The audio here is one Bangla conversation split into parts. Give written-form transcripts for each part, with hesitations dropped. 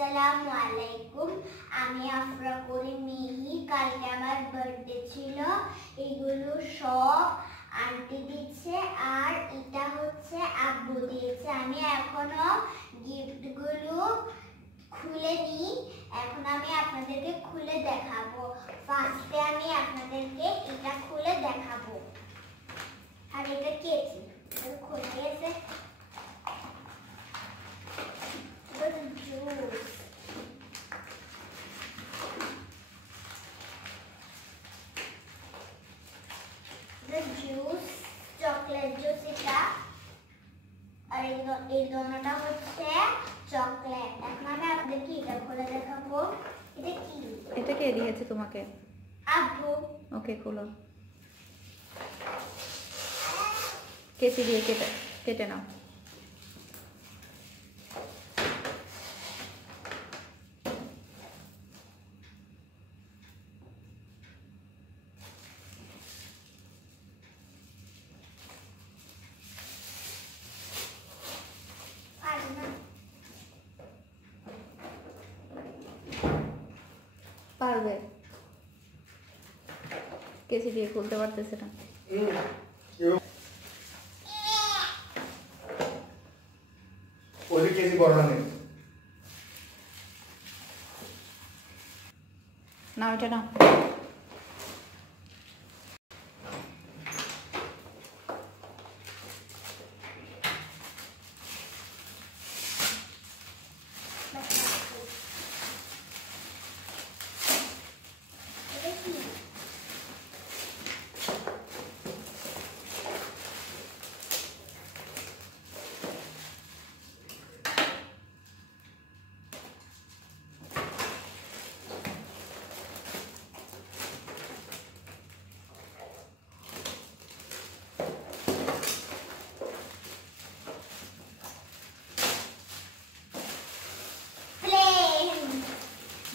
আসসালামু আলাইকুম। আমি আফরা করিম মিহি। কালকে আমার বার্থডে ছিল। এগুলো সব আন্টি দিচ্ছে আর এটা হচ্ছে আব্বু দিয়েছে। আমি এখনো গিফটগুলো খুলে নিই। এখন আমি আপনাদেরকে খুলে দেখাবো। ফার্স্টে আমি আপনাদেরকে এটা খুলে দেখাবো। আর এটা কেচি খুলে গেছে। জুস চকলেট জুস এটা আর এই দোনোটা হচ্ছে চকলেট। এখন আমি আপনাদেরকে এটা খুলে দেখাবো। এটা কি? এটা কে দিয়েছে তোমাকে? আব্বু। ওকে খোলো। কেচি দিয়ে কেটে নাও। পারবে? কেচি দিয়ে খুলতে পারতেছে না। ওই কেজি বড় নেই না, ওটা না।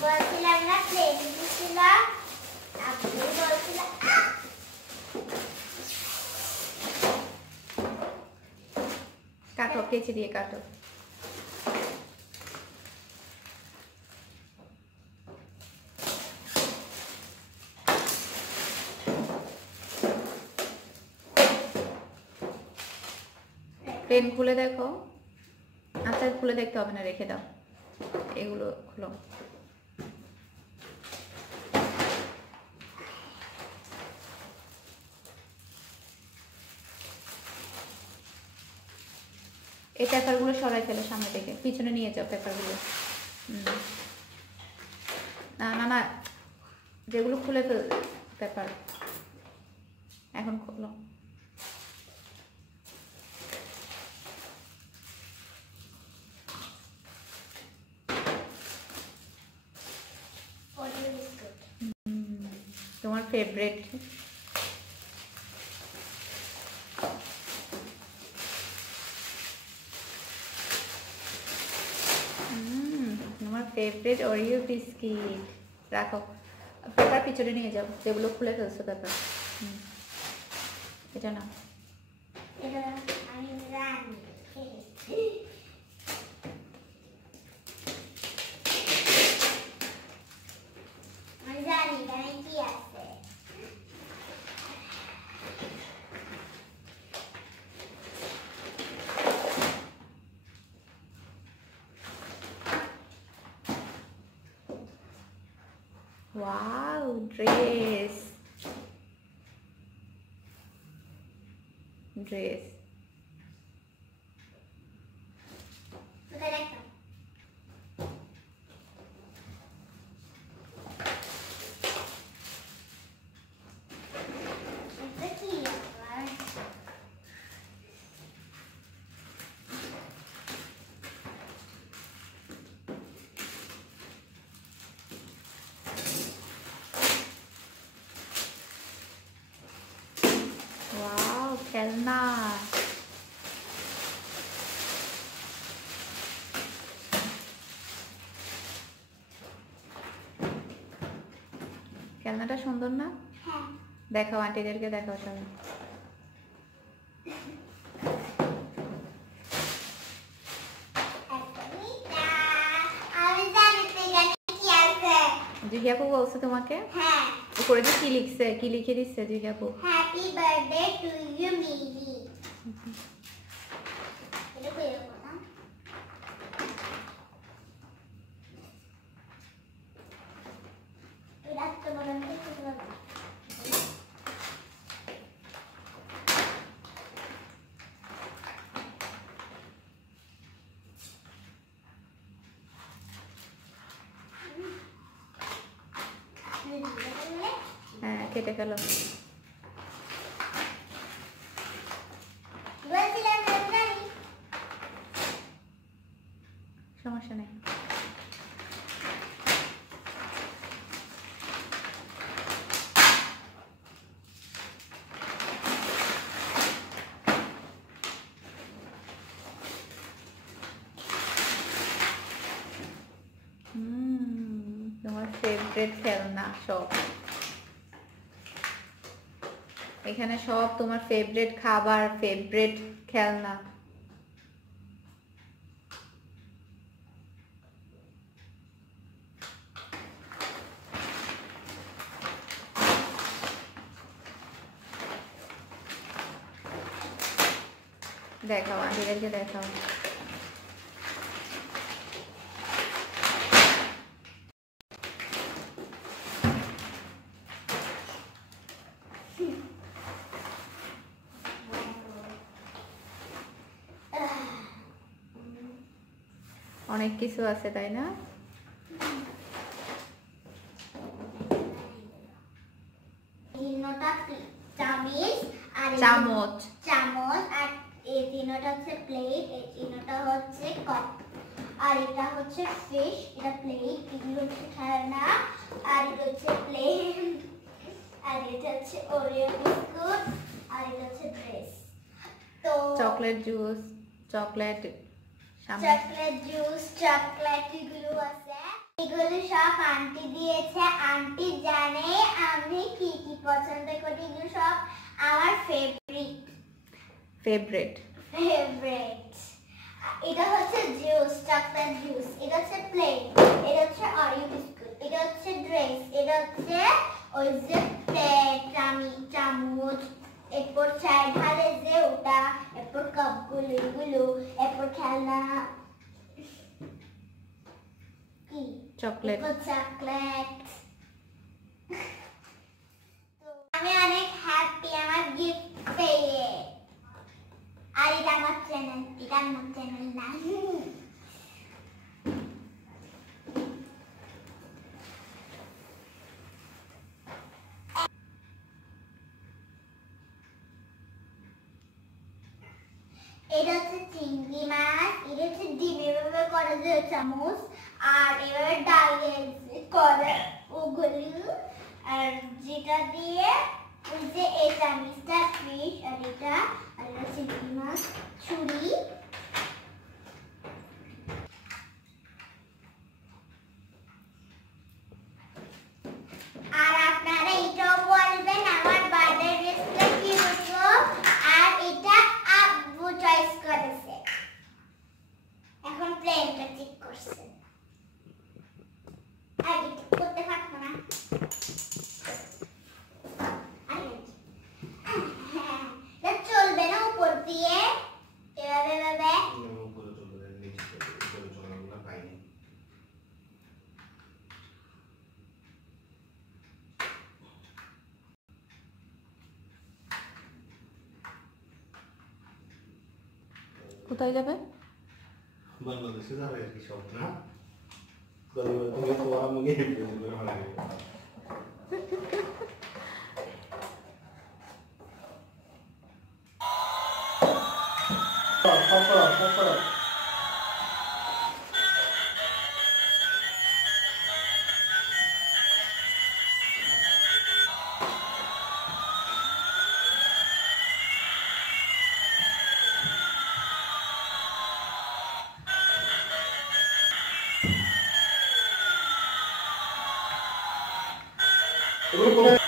বলছিলাম না প্লেন দিয়েছিলাম। আপনি বলছিলাম কাটো, কেচি দিয়ে কাটো। পেন খুলে দেখো। আচ্ছা, খুলে দেখতে হবে না, রেখে দাও। এগুলো খুলো। এই পেপারগুলো সরাই ফেলো সামনে থেকে, পিছনে নিয়ে যাও পেপারগুলো। না না না, যেগুলো খুলে ফেল পেপার, এখন খোলো। তোমার ফেভারিট। তোমার ফেভারিট ওরিও বিস্কিট। রাখো, পেপার পিছনে নিয়ে যাও, যেগুলো খুলে ফেলছো পেপার। এটা না, এটা আমি জানি। আমি জানি এখানে কি আছে। Wow, dress. ড্রেস কোথায় রাখতাম? এটা কি আবার? ওয়াও, খেলনা। খেলনাটা সুন্দর না? হ্যাঁ। দেখাও, আন্টিদেরকে দেখাও সবাই। আমি জুহি আপু বলছে তোমাকে? হ্যাঁ। উপরে যে কি লিখছে, কি লিখে দিচ্ছে জুহি আপু? হ্যাপি বার্থডে টু ইউ মিহি। এটা কই রাখো না? এটা তো বড় না, একটু ছোট রাখো। হ্যাঁ, কেটে ফেলো। বলছিলাম জানি। সমস্যা নেই। তোমার ফেভারিট খেলনা সব এখানে, সব তোমার ফেভারিট খাবার, ফেভারিট খেলনা। দেখাও, আন্টিদেরকে দেখাও। অনেক কিছু আছে, তাই না? তিনটা চামচ আর চামচ আর এই তিনটা হচ্ছে প্লেট, এই তিনটা হচ্ছে কাপ, আর এটা হচ্ছে ফিশ, এটা প্লেট, এগুলো হচ্ছে খেলনা, আর এটা হচ্ছে প্লেট, আর এটা হচ্ছে ওরিও বিস্কুট, আর এটা হচ্ছে ড্রেস। তো চকলেট জুস, চকলেট এগুলো আছে, এগুলো সব আন্টি দিয়েছে। আন্টি জানে আমি কি কি পছন্দ করি, এগুলো সব আমার ফেভারিট। এটা হচ্ছে জুস, চকলেট জুস, এটা হচ্ছে প্লেট, এটা হচ্ছে অরিও বিস্কুট, এটা হচ্ছে ড্রেস, এটা হচ্ছে ওই যে প্লেট, চামচ, এরপর চায় ঢালে যে ওটা, এরপর কাপগুলো, এগুলো, এরপর খেলনা কি চকলেট। চকলেট। তো আমি অনেক হ্যাপি আমার গিফট পেয়ে। আর এটা আমার চ্যানেল, এটা আমার চ্যানেল না। এটা হচ্ছে চিংড়ি মাছ, এটা হচ্ছে ডিম এভাবে করা যে চামচ, আর এভাবে ডালে করে ওগুলো, আর যেটা দিয়ে ওই যে এই চামচটা ফিশ, আর এটা চিংড়ি মাছ, ছুরি, আর আপনারা এটাও বলবেন আমার বার্থডে ড্রেসটা কি হতো, আর এটা আব্বু চয়েস করেছে। এখন প্লেনটা ঠিক করছে, আগে ঠিক করতে পারতো না। চলবে না উপর দিয়ে এভাবে এভাবে। কোথায় যাবে? বাংলাদেশে যাবে আর কি সব না, তুমি তো আমাকে ভালো লাগে। এগুলো